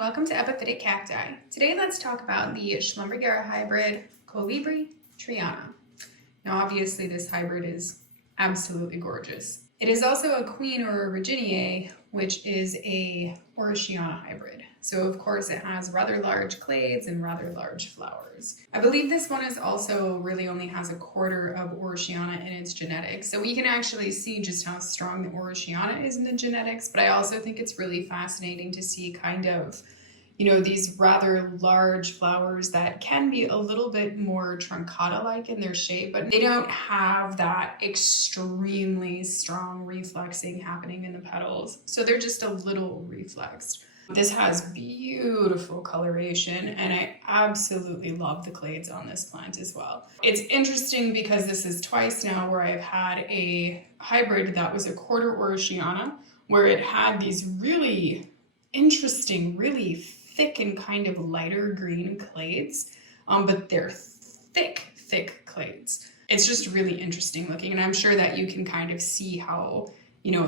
welcome to Epiphytic Cacti. Today let's talk about the Schlumbergera hybrid Colibri Adriana. Now obviously this hybrid is absolutely gorgeous. It is also a queen or a regina, which is a Orssichiana hybrid. So of course it has rather large clades and rather large flowers. I believe this one is also really only has a quarter of Orssichiana in its genetics. So we can actually see just how strong the Orssichiana is in the genetics, but I also think it's really fascinating to see kind of, these rather large flowers that can be a little bit more truncata-like in their shape, but they don't have that extremely strong reflexing happening in the petals. So they're just a little reflexed. This has beautiful coloration, and I absolutely love the clades on this plant as well. It's interesting because this is twice now where I've had a hybrid that was a quarter Orssichiana, where it had these really interesting, really thick and kind of lighter green clades, but they're thick clades. It's just really interesting looking, and I'm sure that you can kind of see how,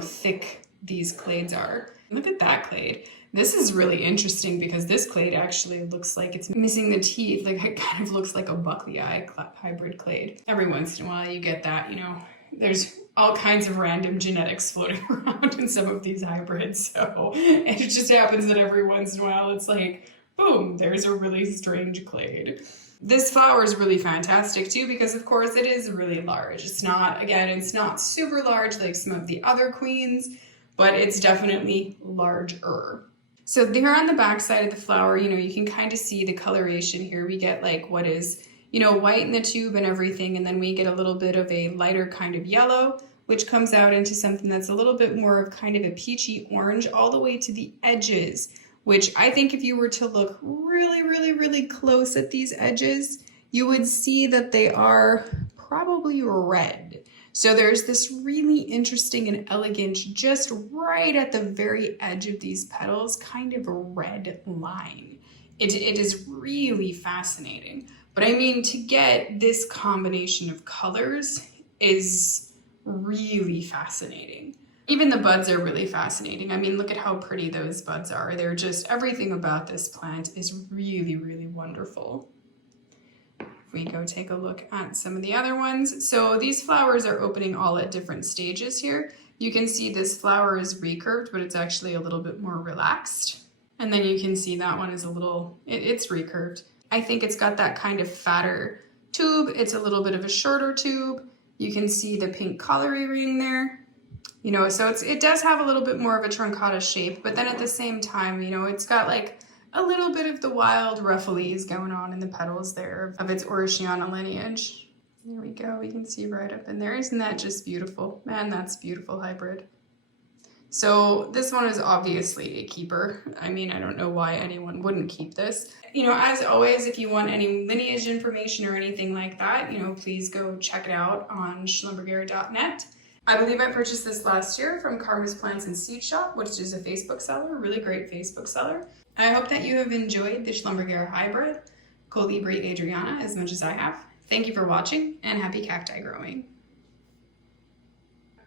thick these clades are. Look at that clade. This is really interesting because this clade actually looks like it's missing the teeth. Like it kind of looks like a buckleyi hybrid clade. Every once in a while you get that, there's all kinds of random genetics floating around in some of these hybrids. So it just happens that every once in a while it's like, boom, there's a really strange clade. This flower is really fantastic too because of course it is really large. It's not super large like some of the other queens, but it's definitely larger. So there on the back side of the flower, you can kind of see the coloration here. We get like what is, white in the tube and everything, and then we get a little bit of a lighter kind of yellow, which comes out into something that's a little bit more of kind of a peachy orange all the way to the edges, which I think if you were to look really, really, really close at these edges, you would see that they are probably red. So there's this really interesting and elegant, just right at the very edge of these petals, kind of a red line. It is really fascinating. But I mean, to get this combination of colors is really fascinating. Even the buds are really fascinating. I mean, look at how pretty those buds are. They're just, everything about this plant is really, really wonderful. We go take a look at some of the other ones. So these flowers are opening all at different stages here. You can see this flower is recurved, but it's actually a little bit more relaxed. And then you can see that one is a little, it's recurved. I think it's got that kind of fatter tube. It's a little bit of a shorter tube. You can see the pink colliery ring there. So it does have a little bit more of a truncata shape, but then at the same time, it's got like a little bit of the wild ruffles going on in the petals there of its Orssichiana lineage. There we go, we can see right up in there. Isn't that just beautiful? Man, that's beautiful hybrid. So this one is obviously a keeper. I mean, I don't know why anyone wouldn't keep this. As always, if you want any lineage information or anything like that, please go check it out on Schlumbergera.net. I believe I purchased this last year from Karma's Plants and Seed Shop, which is a Facebook seller, a really great Facebook seller. I hope that you have enjoyed the Schlumbergera hybrid Colibri Adriana as much as I have. Thank you for watching and happy cacti growing.